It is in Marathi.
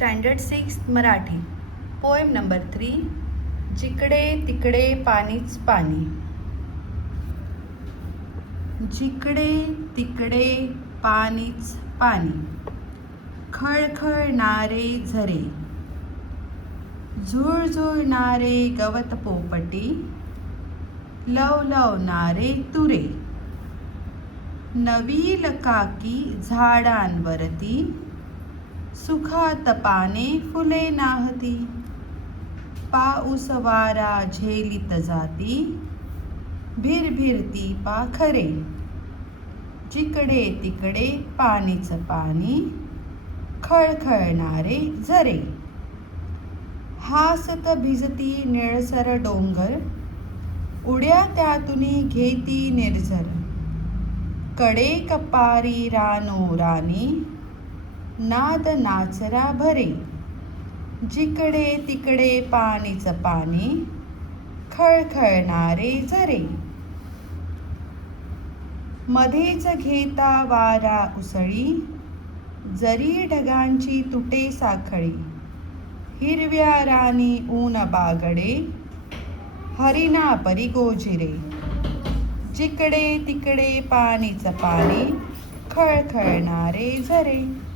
स्टँडर्ड 6 मराठी. Poem number 3. जिकडे तिकडे पाणीच पाणी. जिकडे तिकडे पाणीच पाणी, खळखळणारे झरे, झुळझुळणारे गवत पोपटी, लवलवणारे तुरे, नवील काकी झाडांवरती, सुखात पाने फुले नाहती, पाऊस वारा झेलीत जाती, भिरभिरती पाखरे. जिकडे तिकडे पाणीच पाणी, खळखळणारे झरे, हासत भिजती निळसर डोंगर, उड्या त्यातून घेती निर्झर, कडे कपारी रानो रानी, नाद नाचरा भरे. जिकडे तिकडे पाणीच पाणी, खळखळणारे झरे. मध्येच घेता वारा उसळी, जरी ढगांची तुटे साखळी, हिरव्या रानी ऊन बागडे, हरिणा परी गोजिरे. जिकडे तिकडे पाणीच पाणी, खळखळणारे झरे.